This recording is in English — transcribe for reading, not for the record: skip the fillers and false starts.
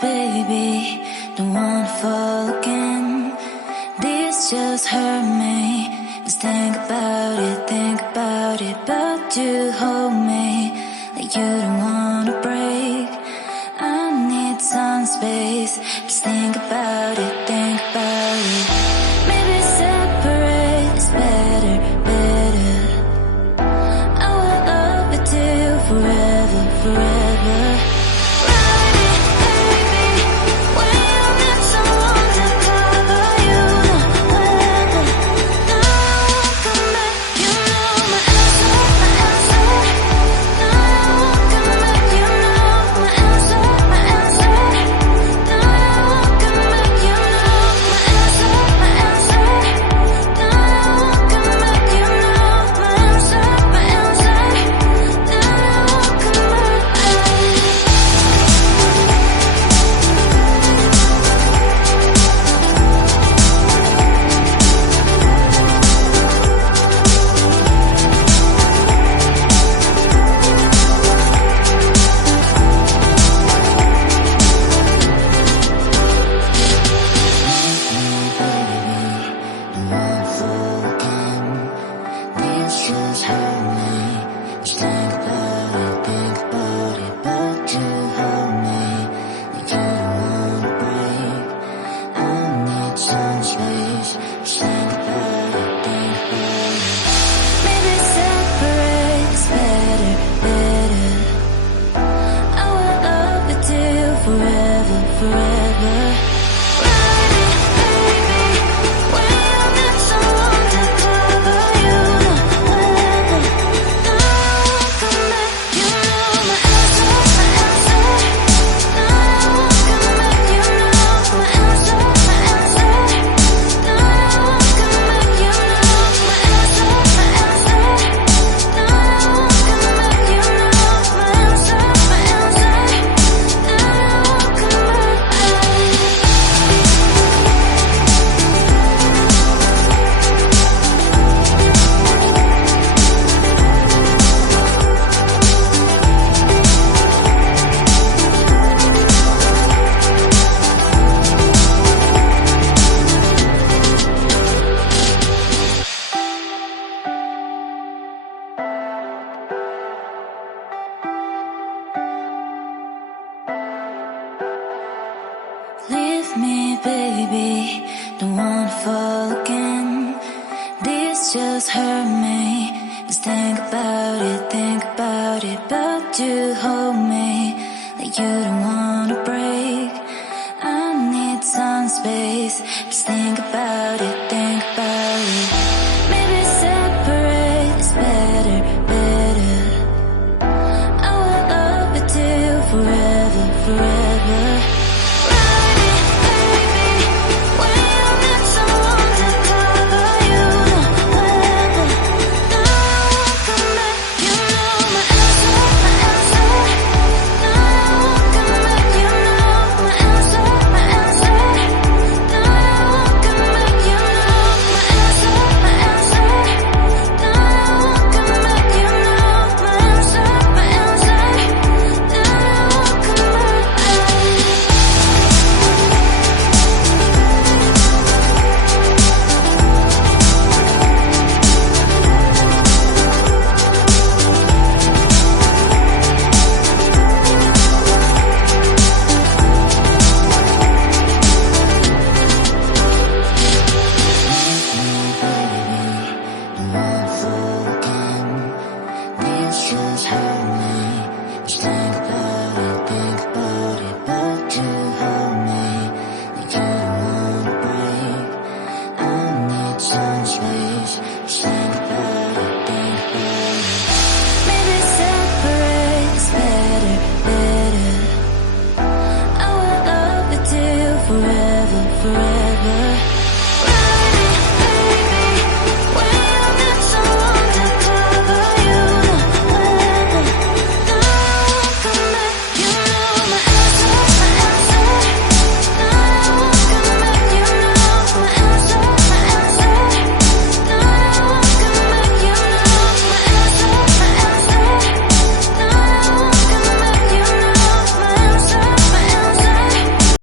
baby, don't wanna fall again. This just hurt me. Just think about it, but you hold me like you don't wanna break. I need some space. Just think about it, maybe separate is better, better. I will love you till forever, forever. Leave me, baby, don't wanna fall again. This just hurt me. Just think about it, but you hold me like you don't wanna break. I need some space. Just think about